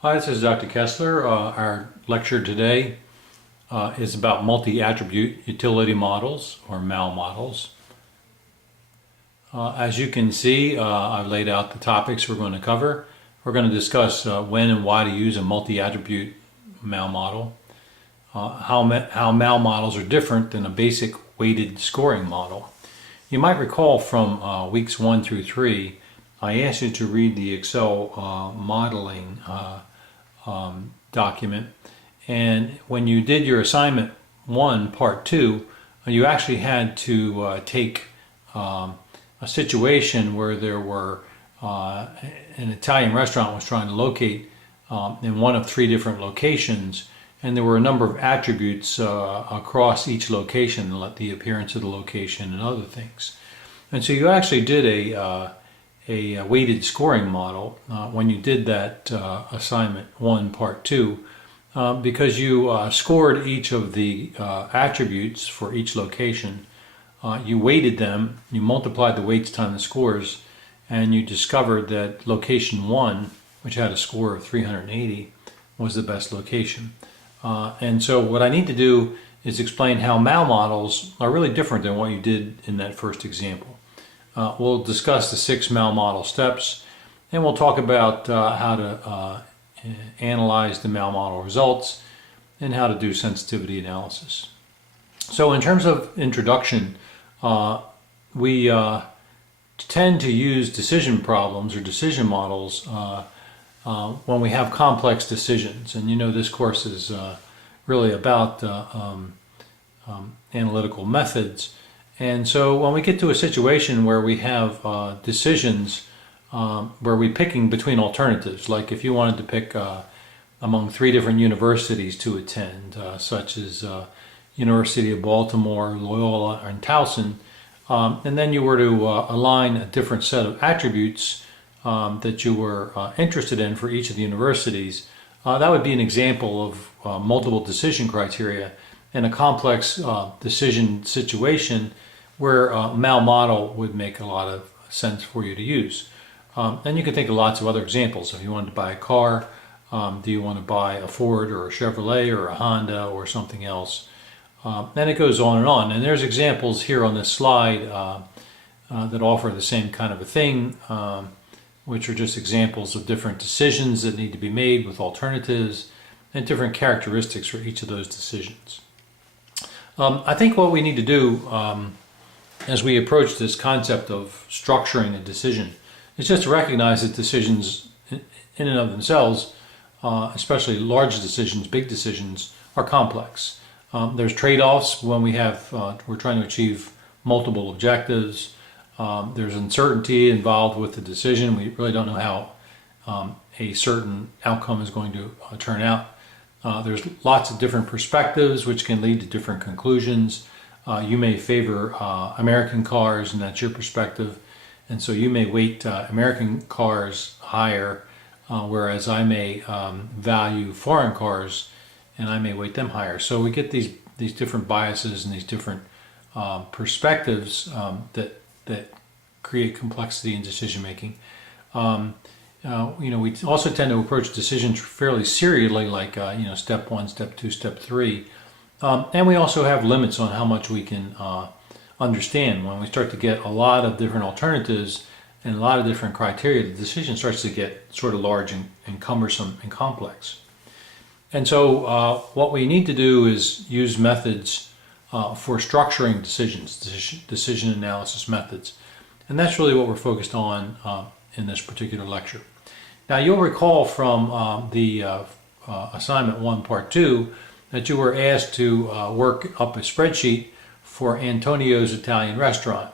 Hi, this is Dr. Kessler. Our lecture today is about multi-attribute utility models, or MAL models. As you can see, I've laid out the topics we're going to cover. We're going to discuss when and why to use a multi-attribute MAL model, how MAL models are different than a basic weighted scoring model. You might recall from weeks 1 through 3, I asked you to read the Excel modeling document, and when you did your assignment 1 part 2, you actually had to take a situation where there were an Italian restaurant was trying to locate in one of 3 different locations, and there were a number of attributes across each location, like the appearance of the location and other things. And so you actually did a weighted scoring model when you did that assignment 1 part 2, because you scored each of the attributes for each location. You weighted them, you multiplied the weights times the scores, and you discovered that location 1, which had a score of 380, was the best location. And so what I need to do is explain how MAL models are really different than what you did in that first example. We'll discuss the 6 MAL model steps, and we'll talk about how to analyze the MAL model results and how to do sensitivity analysis. So in terms of introduction, we tend to use decision problems or decision models when we have complex decisions. And you know, this course is really about analytical methods. And so when we get to a situation where we have decisions where we're picking between alternatives, like if you wanted to pick among 3 different universities to attend, such as University of Baltimore, Loyola, and Towson, and then you were to align a different set of attributes that you were interested in for each of the universities, that would be an example of multiple decision criteria in a complex decision situation where a MAL model would make a lot of sense for you to use. And you can think of lots of other examples. If you wanted to buy a car, do you want to buy a Ford or a Chevrolet or a Honda or something else? And it goes on. And there's examples here on this slide that offer the same kind of a thing, which are just examples of different decisions that need to be made with alternatives and different characteristics for each of those decisions. I think what we need to do as we approach this concept of structuring a decision is just to recognize that decisions in and of themselves, especially large decisions, big decisions, are complex. There's trade-offs when we're trying to achieve multiple objectives. There's uncertainty involved with the decision. We really don't know how a certain outcome is going to turn out. There's lots of different perspectives which can lead to different conclusions. You may favor American cars, and that's your perspective, and so you may weight American cars higher, whereas I may value foreign cars, and I may weight them higher. So we get these different biases and these different perspectives that create complexity in decision making. We also tend to approach decisions fairly serially, like step 1, step 2, step 3. And we also have limits on how much we can understand. When we start to get a lot of different alternatives and a lot of different criteria, the decision starts to get sort of large and cumbersome and complex. And so what we need to do is use methods for structuring decisions, decision analysis methods. And that's really what we're focused on in this particular lecture. Now, you'll recall from the assignment 1 part 2 that you were asked to work up a spreadsheet for Antonio's Italian restaurant,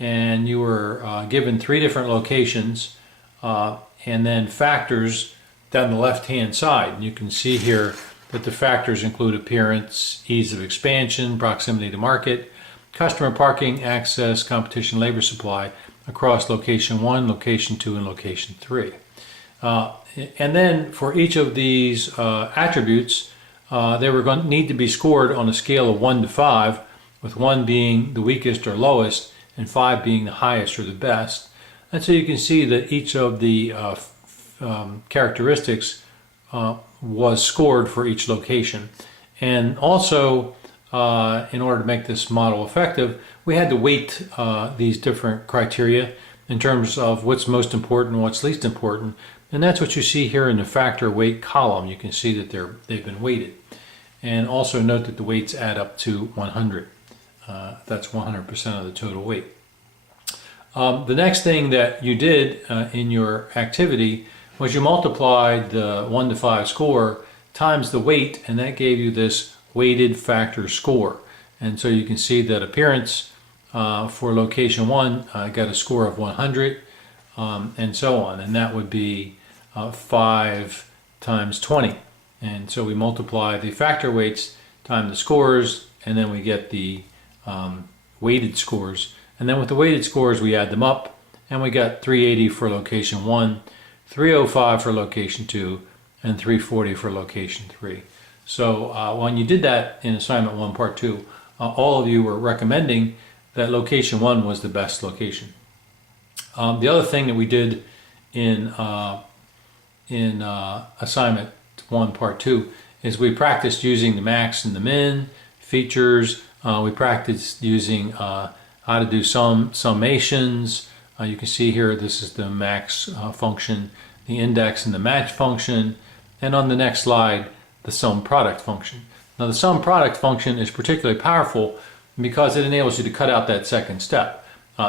and you were given 3 different locations and then factors down the left hand side. And you can see here that the factors include appearance, ease of expansion, proximity to market, customer parking, access, competition, labor supply across location 1, location 2, and location 3. And then for each of these attributes, they were going to need to be scored on a scale of 1 to 5, with 1 being the weakest or lowest and 5 being the highest or the best. And so you can see that each of the characteristics was scored for each location. And also, in order to make this model effective, we had to weight these different criteria in terms of what's most important and what's least important. And that's what you see here in the factor weight column. You can see that they've been weighted. And also note that the weights add up to 100. That's 100% of the total weight. The next thing that you did in your activity was you multiplied the 1 to 5 score times the weight, and that gave you this weighted factor score. And so you can see that appearance for location 1 got a score of 100, and so on. And that would be 5 times 20. And so we multiply the factor weights times the scores, and then we get the weighted scores. And then with the weighted scores, we add them up, and we got 380 for location 1, 305 for location 2, and 340 for location 3. So when you did that in assignment 1 part 2, all of you were recommending that location 1 was the best location. The other thing that we did in assignment 1 part 2 is we practiced using the max and the min features. We practiced using how to do summations. You can see here this is the max function, the index and the match function, and on the next slide the sum product function. Now the sum product function is particularly powerful because it enables you to cut out that second step.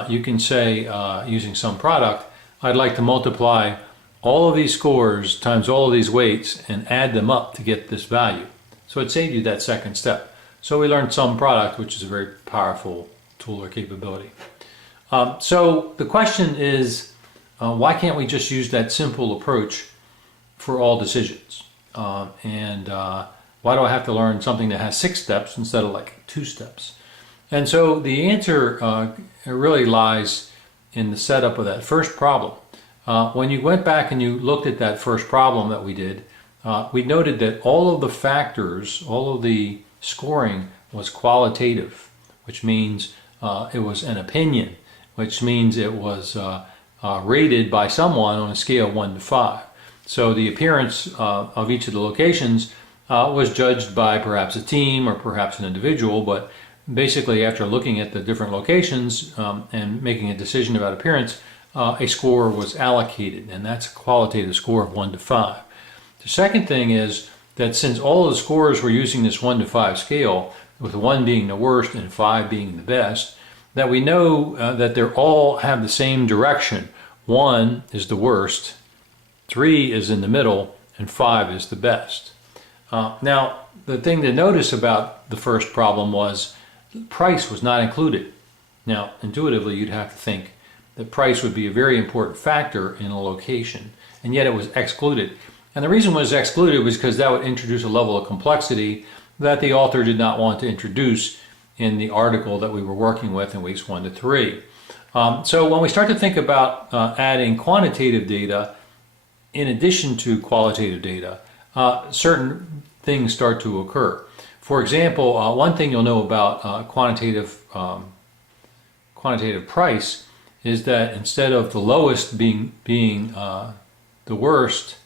You can say using sum product, I'd like to multiply all of these scores times all of these weights and add them up to get this value. So it saved you that second step. So we learned sum product, which is a very powerful tool or capability. So the question is, why can't we just use that simple approach for all decisions? Why do I have to learn something that has 6 steps instead of like 2 steps? And so the answer really lies in the setup of that first problem. When you went back and you looked at that first problem that we did, we noted that all of the factors, all of the scoring was qualitative, which means it was an opinion, which means it was rated by someone on a scale of 1 to 5. So the appearance of each of the locations was judged by perhaps a team or perhaps an individual, but basically after looking at the different locations and making a decision about appearance, a score was allocated, and that's a qualitative score of 1 to 5. The second thing is that since all of the scores were using this 1 to 5 scale, with 1 being the worst and 5 being the best, that we know that they all have the same direction. 1 is the worst, 3 is in the middle, and 5 is the best. Now, the thing to notice about the first problem was price was not included. Now, intuitively, you'd have to think that price would be a very important factor in a location, and yet it was excluded. And the reason it was excluded was because that would introduce a level of complexity that the author did not want to introduce in the article that we were working with in weeks 1 to 3. So when we start to think about adding quantitative data in addition to qualitative data, certain things start to occur. For example, one thing you'll know about quantitative price is that instead of the lowest being the worst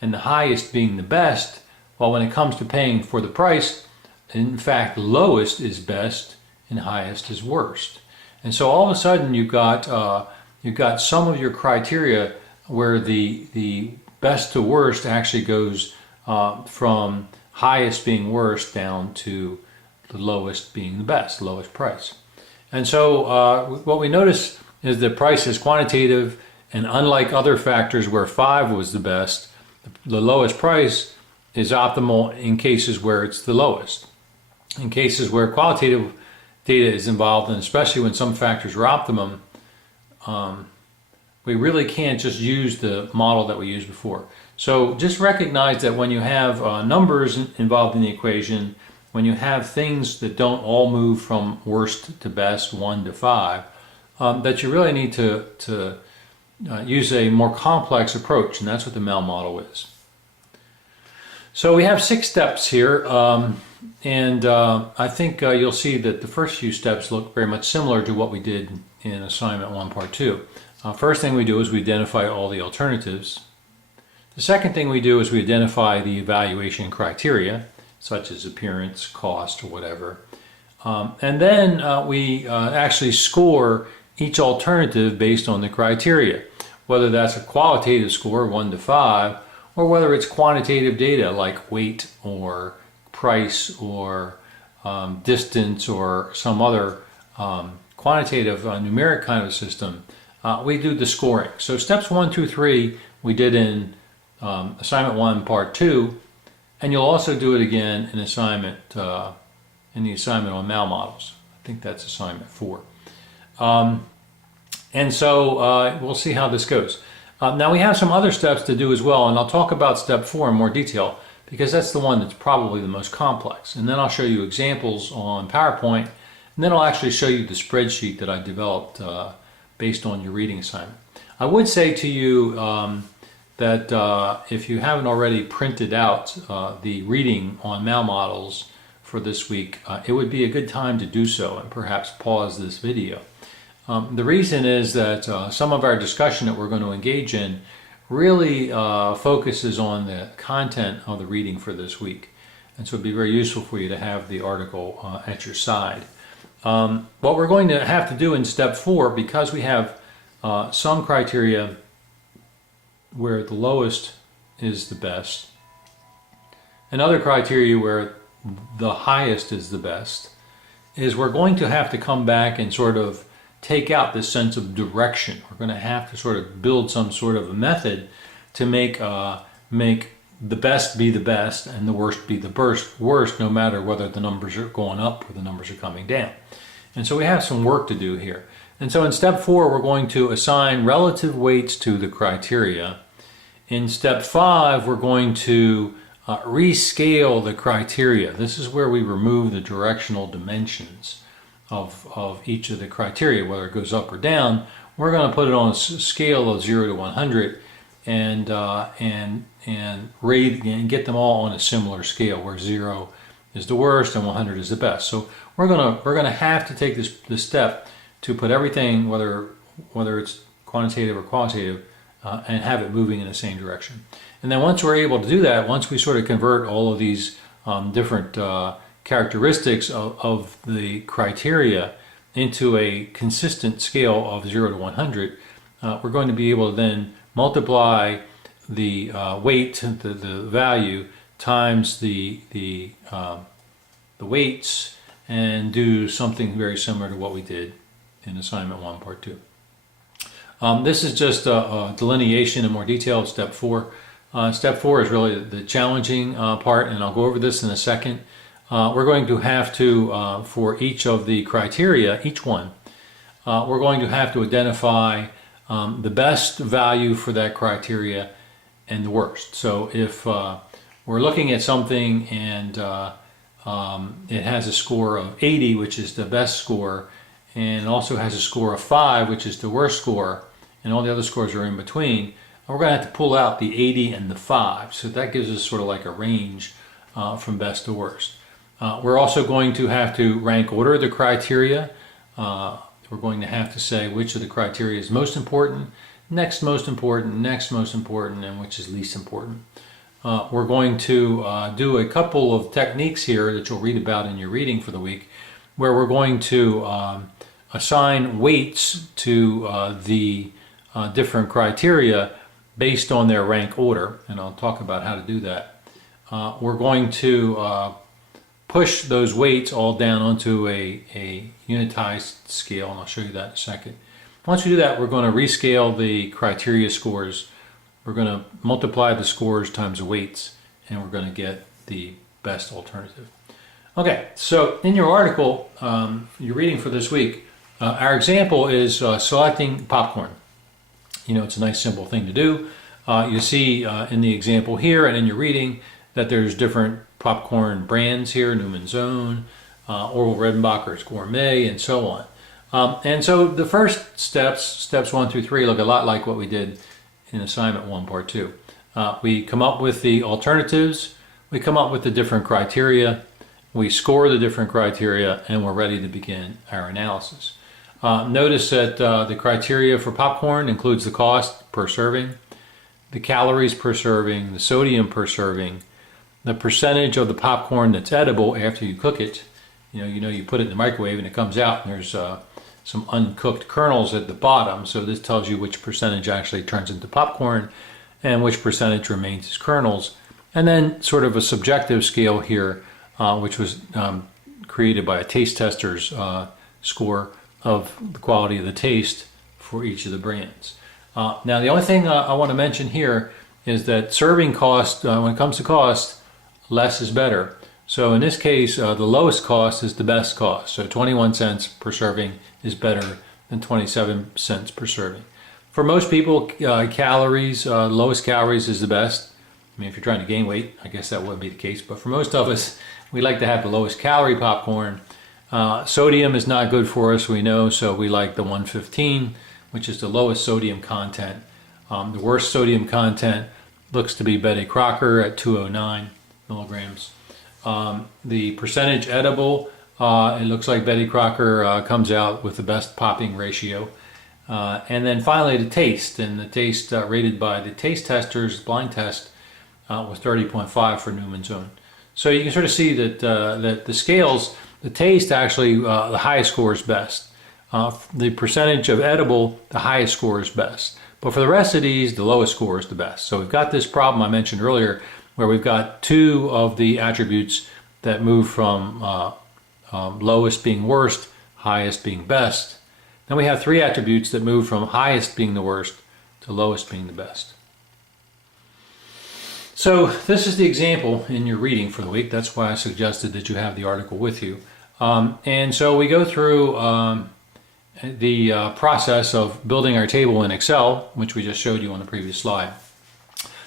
and the highest being the best, well, when it comes to paying for the price, in fact, lowest is best and highest is worst. And so all of a sudden you've got some of your criteria where the best to worst actually goes from highest being worst down to the lowest being the best, lowest price. And so what we notice is that price is quantitative, and unlike other factors where 5 was the best, the lowest price is optimal in cases where it's the lowest. In cases where qualitative data is involved, and especially when some factors are optimum, we really can't just use the model that we used before. So just recognize that when you have numbers involved in the equation, when you have things that don't all move from worst to best, 1 to 5, that you really need to use a more complex approach, and that's what the MAL model is. So we have 6 steps here, and I think you'll see that the first few steps look very much similar to what we did in assignment 1 part 2. First thing we do is we identify all the alternatives. The second thing we do is we identify the evaluation criteria, such as appearance, cost, or whatever. And then we actually score each alternative based on the criteria, whether that's a qualitative score, 1 to 5, or whether it's quantitative data like weight or price or distance or some other quantitative numeric kind of system. We do the scoring. So steps 1 through 3 we did in assignment 1 part 2, and you'll also do it again in assignment in the assignment on MAL models. I think that's assignment 4. And so we'll see how this goes. Now we have some other steps to do as well, and I'll talk about step 4 in more detail because that's the one that's probably the most complex. And then I'll show you examples on PowerPoint, and then I'll actually show you the spreadsheet that I developed based on your reading assignment. I would say to you that if you haven't already printed out the reading on MAL models for this week, it would be a good time to do so and perhaps pause this video. The reason is that some of our discussion that we're going to engage in really focuses on the content of the reading for this week. And so it'd be very useful for you to have the article at your side. What we're going to have to do in step 4, because we have some criteria where the lowest is the best, and other criteria where the highest is the best, is we're going to have to come back and sort of take out this sense of direction. We're going to have to sort of build some sort of a method to make the best be the best and the worst be the worst, no matter whether the numbers are going up or the numbers are coming down. And so we have some work to do here. And so in step 4, we're going to assign relative weights to the criteria. In step 5, we're going to rescale the criteria. This is where we remove the directional dimensions of each of the criteria, whether it goes up or down. We're going to put it on a scale of 0 to 100 and rate and get them all on a similar scale, where 0 is the worst and 100 is the best. So we're going to have to take this step to put everything, whether it's quantitative or qualitative, and have it moving in the same direction. And then once we're able to do that, once we sort of convert all of these different characteristics of the criteria into a consistent scale of 0 to 100, we're going to be able to then multiply the weight, the value, times the weights, and do something very similar to what we did in assignment 1 part 2. This is just a delineation in more detail of step 4. Step 4 is really the challenging part, and I'll go over this in a second. We're going to have to, for each of the criteria, each one, we're going to have to identify the best value for that criteria and the worst. So if we're looking at something and it has a score of 80, which is the best score, and it also has a score of 5, which is the worst score, and all the other scores are in between, we're going to have to pull out the 80 and the 5. So that gives us sort of like a range from best to worst. We're also going to have to rank order the criteria. We're going to have to say which of the criteria is most important, next most important, next most important, and which is least important. We're going to do a couple of techniques here that you'll read about in your reading for the week, where we're going to assign weights to the different criteria based on their rank order, and I'll talk about how to do that. We're going to push those weights all down onto a unitized scale, and I'll show you that in a second. Once we do that, we're going to rescale the criteria scores. We're going to multiply the scores times the weights, and we're going to get the best alternative. Okay, so in your article, you're reading for this week, our example is selecting popcorn. You know, it's a nice simple thing to do. You see in the example here and in your reading that there's different popcorn brands here, Newman's Own, Orville Redenbacher's Gourmet, and so on. And so the first steps 1 through 3, look a lot like what we did in assignment 1 part 2. We come up with the alternatives, we come up with the different criteria, we score the different criteria, and we're ready to begin our analysis. Notice that the criteria for popcorn includes the cost per serving, the calories per serving, the sodium per serving, the percentage of the popcorn that's edible after you cook it. You put it in the microwave and it comes out and there's some uncooked kernels at the bottom. So this tells you which percentage actually turns into popcorn and which percentage remains as kernels. And then sort of a subjective scale here, which was created by a taste tester's score of the quality of the taste for each of the brands. Now the only thing I want to mention here is that serving cost, when it comes to cost, less is better. So in this case, the lowest cost is the best cost. So 21 cents per serving is better than 27 cents per serving. For most people, calories, lowest calories is the best. I mean, if you're trying to gain weight, I guess that wouldn't be the case. But for most of us, we like to have the lowest calorie popcorn. Sodium is not good for us, we know, so we like the 115, which is the lowest sodium content. The worst sodium content looks to be Betty Crocker at 209 milligrams. The percentage edible, it looks like Betty Crocker comes out with the best popping ratio. And then finally the taste, and the taste rated by the taste testers, blind test, was 30.5 for Newman's Own. So you can sort of see that that the scales, the taste actually, the highest score is best. The percentage of edible, the highest score is best. But for the rest of these, the lowest score is the best. So we've got this problem I mentioned earlier, where we've got two of the attributes that move from lowest being worst, highest being best. Then we have three attributes that move from highest being the worst to lowest being the best. So this is the example in your reading for the week. That's why I suggested that you have the article with you. And so we go through the process of building our table in Excel, which we just showed you on the previous slide.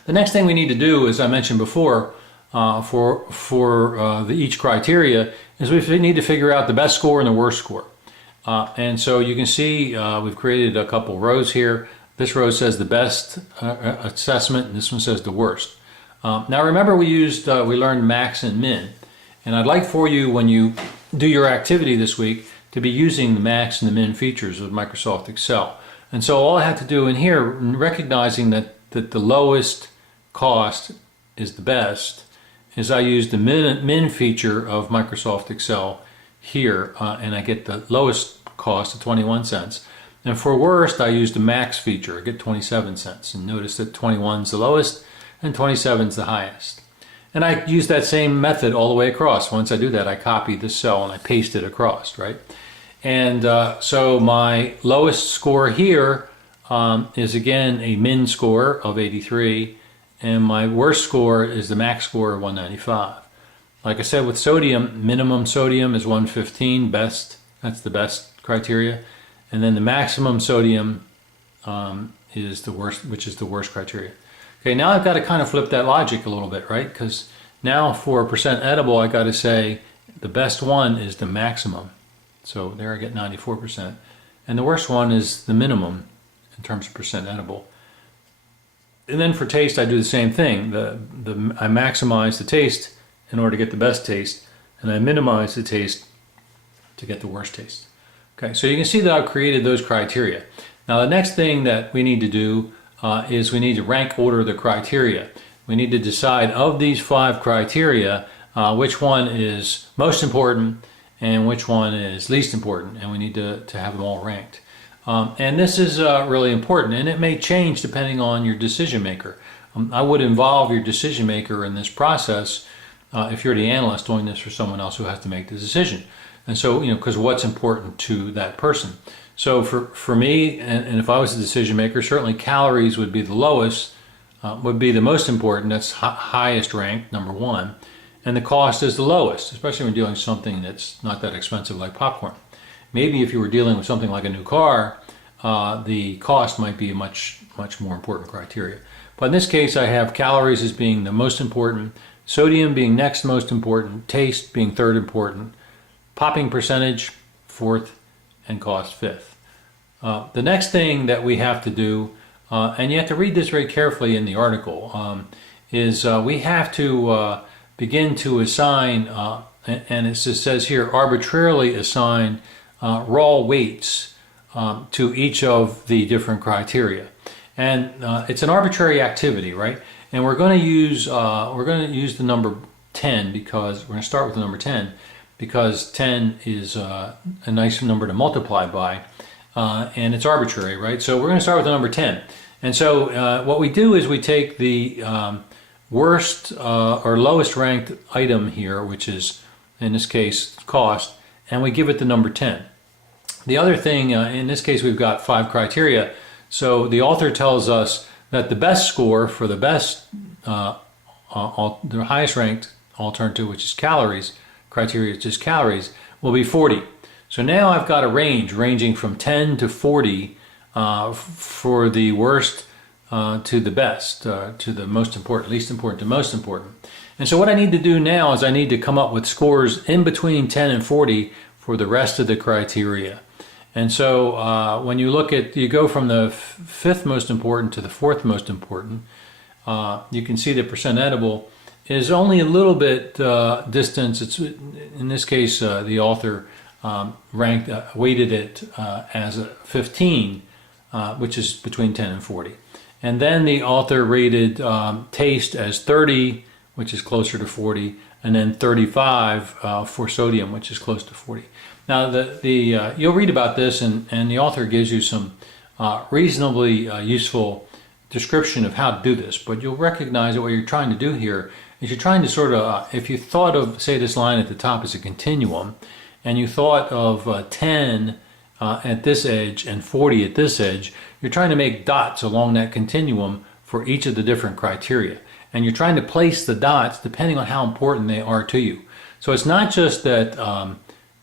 The next thing we need to do, as I mentioned before, for each criteria, is we need to figure out the best score and the worst score. And so you can see we've created a couple rows here. This row says the best assessment, and this one says the worst. Now remember we learned max and min, and I'd like for you, when you do your activity this week, to be using the max and the min features of Microsoft Excel. And so all I have to do in here, recognizing that the lowest cost is the best, is I use the min feature of Microsoft Excel here, and I get the lowest cost of 21 cents. And for worst, I use the max feature, I get 27 cents. And notice that 21 is the lowest and 27 is the highest. And I use that same method all the way across. Once I do that, I copy this cell and I paste it across, right? And so my lowest score here is again a min score of 83, and my worst score is the max score of 195. Like I said, with sodium, minimum sodium is 115, best, that's the best criteria. And then the maximum sodium is the worst, which is the worst criteria. Okay, now I've got to kind of flip that logic a little bit, right? Because now for percent edible, I got to say the best one is the maximum. So there I get 94%. And the worst one is the minimum in terms of percent edible. And then for taste, I do the same thing. I maximize the taste in order to get the best taste, and I minimize the taste to get the worst taste. Okay, so you can see that I've created those criteria. Now the next thing that we need to do is we need to rank order the criteria. We need to decide of these 5 criteria which one is most important and which one is least important, and we need to have them all ranked. And this is really important, and it may change depending on your decision maker. I would involve your decision maker in this process if you're the analyst doing this for someone else who has to make the decision. And so, because what's important to that person. So for me, and if I was a decision maker, certainly calories would be the lowest, would be the most important. That's highest ranked, number 1. And the cost is the lowest, especially when you're dealing with something that's not that expensive like popcorn. Maybe if you were dealing with something like a new car, the cost might be a much more important criteria. But in this case, I have calories as being the most important, sodium being next most important, taste being third important, popping percentage 4th, and cost 5th. The next thing that we have to do, and you have to read this very carefully in the article, is we have to begin to assign, and it says here, arbitrarily assign raw weights to each of the different criteria. and it's an arbitrary activity, right? And we're going to use the number 10 because we're going to start with the number 10 because 10 is a nice number to multiply by, and it's arbitrary, right? So we're going to start with the number 10. And so what we do is we take the worst or lowest ranked item here, which is in this case cost, and we give it the number 10. The other thing, in this case we've got 5 criteria, so the author tells us that the best score for the best, the highest ranked alternative, which is calories, criteria which is calories, will be 40. So now I've got a range ranging from 10 to 40 for the worst to the best, to the most important, least important to most important. And so what I need to do now is I need to come up with scores in between 10 and 40 for the rest of the criteria. And so when you look at, you go from the 5th most important to the 4th most important, you can see the percent edible is only a little bit distance. It's, in this case, the author weighted it as a 15, which is between 10 and 40. And then the author rated taste as 30, which is closer to 40, and then 35 for sodium, which is close to 40. Now, you'll read about this, and the author gives you some reasonably useful description of how to do this, but you'll recognize that what you're trying to do here is you're trying to sort of, if you thought of, say, this line at the top as a continuum, and you thought of 10 at this edge and 40 at this edge, you're trying to make dots along that continuum for each of the different criteria. And you're trying to place the dots depending on how important they are to you. So it's not just that,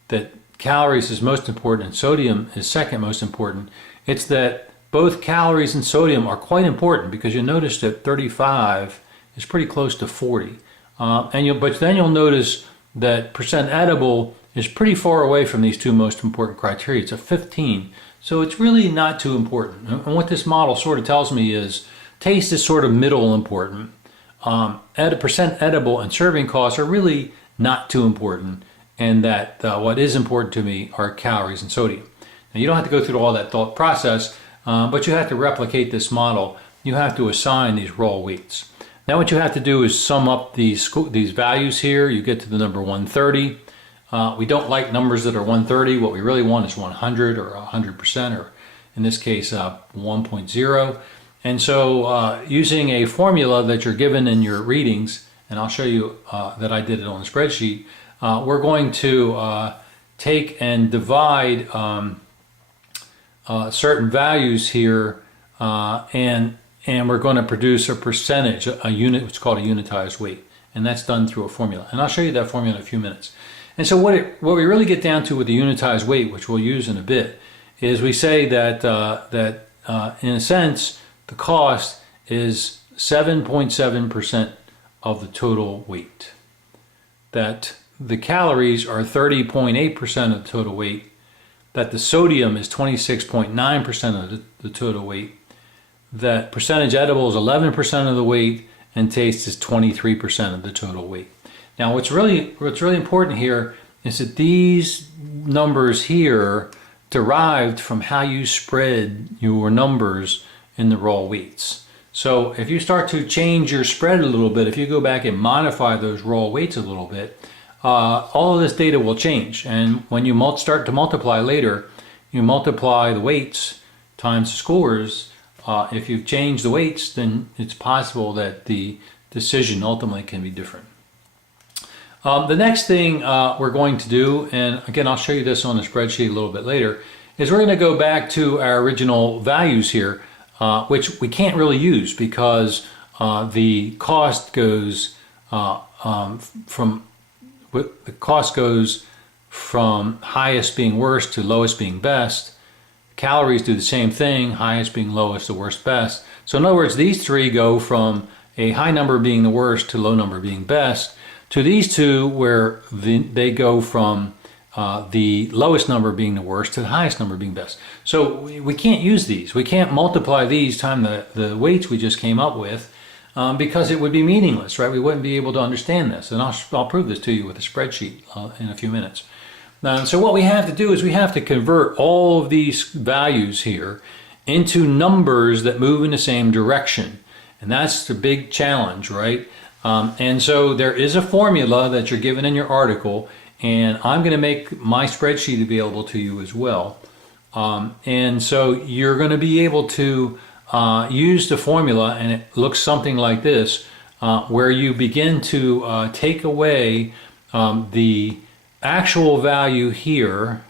that calories is most important and sodium is second most important. It's that both calories and sodium are quite important, because you'll notice that 35 is pretty close to 40. But then you'll notice that percent edible is pretty far away from these two most important criteria. It's a 15. So it's really not too important. And what this model sort of tells me is taste is sort of middle important. Percent edible and serving costs are really not too important, and that what is important to me are calories and sodium. Now, you don't have to go through all that thought process, but you have to replicate this model. You have to assign these raw weights. Now what you have to do is sum up these values here. You get to the number 130. We don't like numbers that are 130. What we really want is 100 or 100%, or in this case 1.0. And so using a formula that you're given in your readings, and I'll show you that I did it on the spreadsheet, we're going to take and divide certain values here, and we're going to produce a percentage, a unit, what's called a unitized weight, and that's done through a formula. And I'll show you that formula in a few minutes. And so what we really get down to with the unitized weight, which we'll use in a bit, is we say that in a sense the cost is 7.7% of the total weight. That the calories are 30.8% of the total weight. That the sodium is 26.9% of the total weight. That percentage edible is 11% of the weight, and taste is 23% of the total weight. Now what's really important here is that these numbers here derived from how you spread your numbers in the raw weights. So if you start to change your spread a little bit, if you go back and modify those raw weights a little bit, all of this data will change. And when you start to multiply later, you multiply the weights times the scores. If you've changed the weights, then it's possible that the decision ultimately can be different. The next thing we're going to do, and again I'll show you this on the spreadsheet a little bit later, is we're going to go back to our original values here, which we can't really use because the cost goes from highest being worst to lowest being best. Calories do the same thing, highest being lowest to worst best. So in other words, these three go from a high number being the worst to low number being best, to these two where they go from the lowest number being the worst to the highest number being best. So we can't use these. We can't multiply these times the weights we just came up with, because it would be meaningless, right? We wouldn't be able to understand this. And I'll prove this to you with a spreadsheet in a few minutes. So what we have to do is we have to convert all of these values here into numbers that move in the same direction. And that's the big challenge, right? And so there is a formula that you're given in your article, and I'm going to make my spreadsheet available to you as well. And so you're going to be able to use the formula, and it looks something like this, where you begin to take away the actual value here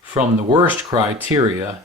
from the worst criteria,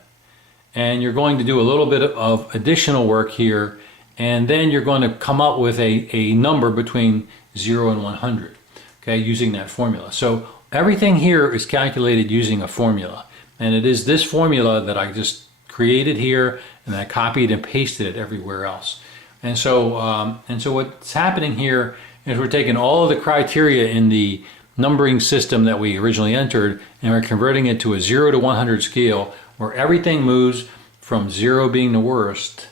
and you're going to do a little bit of additional work here, and then you're going to come up with a number between 0 and 100, okay, using that formula. So everything here is calculated using a formula, and it is this formula that I just created here, and I copied and pasted it everywhere else. And so what's happening here is we're taking all of the criteria in the numbering system that we originally entered, and we're converting it to a 0 to 100 scale, where everything moves from 0 being the worst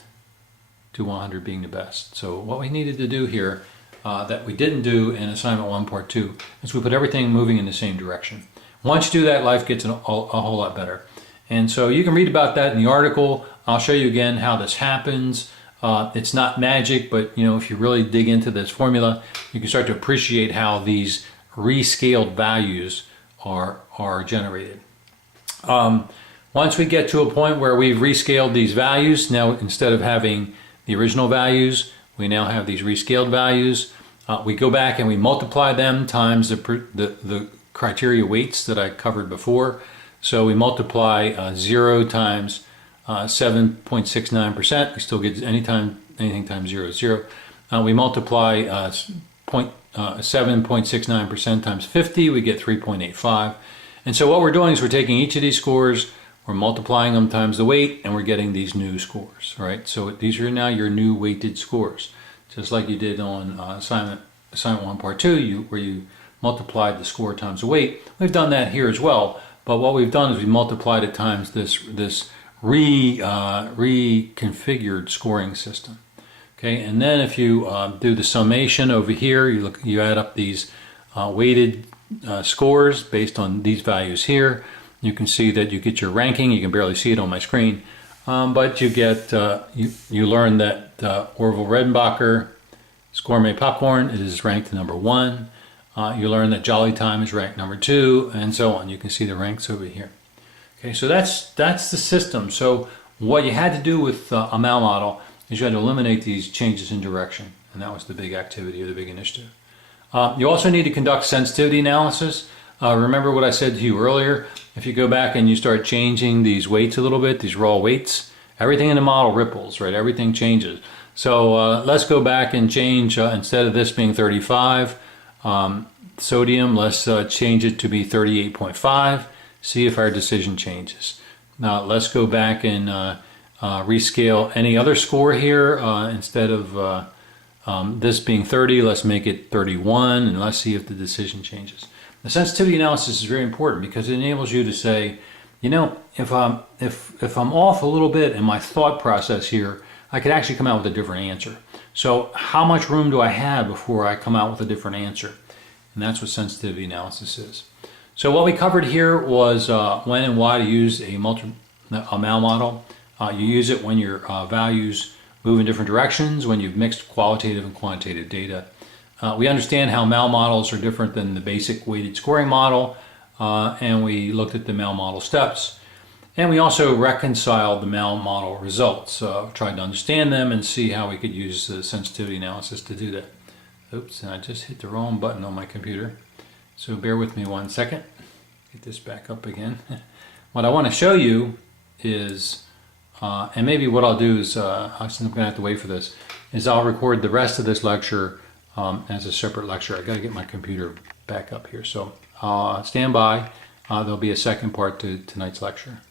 to 100 being the best. So what we needed to do here that we didn't do in assignment 1 part 2 is we put everything moving in the same direction. Once you do that, life gets a whole lot better. And so you can read about that in the article. I'll show you again how this happens. It's not magic, but if you really dig into this formula, you can start to appreciate how these rescaled values are generated. Once we get to a point where we've rescaled these values, now instead of having the original values, we now have these rescaled values. We go back and we multiply them times the criteria weights that I covered before. So we multiply 0 times 7.69%. We still get anything times 0 is 0. We multiply 7.69% times 50. We get 3.85. And so what we're doing is we're taking each of these scores, we're multiplying them times the weight, and we're getting these new scores, right? So these are now your new weighted scores, just like you did on assignment 1 part 2, where you multiplied the score times the weight. We've done that here as well, but what we've done is we multiplied it times this reconfigured scoring system. Okay, and then if you do the summation over here, you add up these weighted scores based on these values here. You can see that you get your ranking. You can barely see it on my screen, but you get you learn that Orville Redenbacher Gourmet Popcorn is ranked number 1. You learn that Jolly Time is ranked number 2, and so on. You can see the ranks over here. Okay, so that's the system. So what you had to do with a MAL model is you had to eliminate these changes in direction, and that was the big activity or the big initiative. You also need to conduct sensitivity analysis. Remember what I said to you earlier. If you go back and you start changing these weights a little bit, these raw weights, everything in the model ripples, right? Everything changes. So let's go back and change, instead of this being 35 sodium, let's change it to be 38.5. See if our decision changes. Now let's go back and rescale any other score here. Instead of this being 30, let's make it 31, and let's see if the decision changes. The sensitivity analysis is very important because it enables you to say, if I'm off a little bit in my thought process here, I could actually come out with a different answer. So how much room do I have before I come out with a different answer? And that's what sensitivity analysis is. So what we covered here was when and why to use a MAL model. You use it when your values move in different directions, when you've mixed qualitative and quantitative data. We understand how MAL models are different than the basic weighted scoring model, and we looked at the MAL model steps. And we also reconciled the MAL model results, tried to understand them and see how we could use the sensitivity analysis to do that. Oops, and I just hit the wrong button on my computer. So bear with me 1 second. Get this back up again. What I want to show you is, and maybe what I'll do is, I'm going to have to wait for this, is I'll record the rest of this lecture as a separate lecture. I got to get my computer back up here. So stand by. There'll be a second part to tonight's lecture.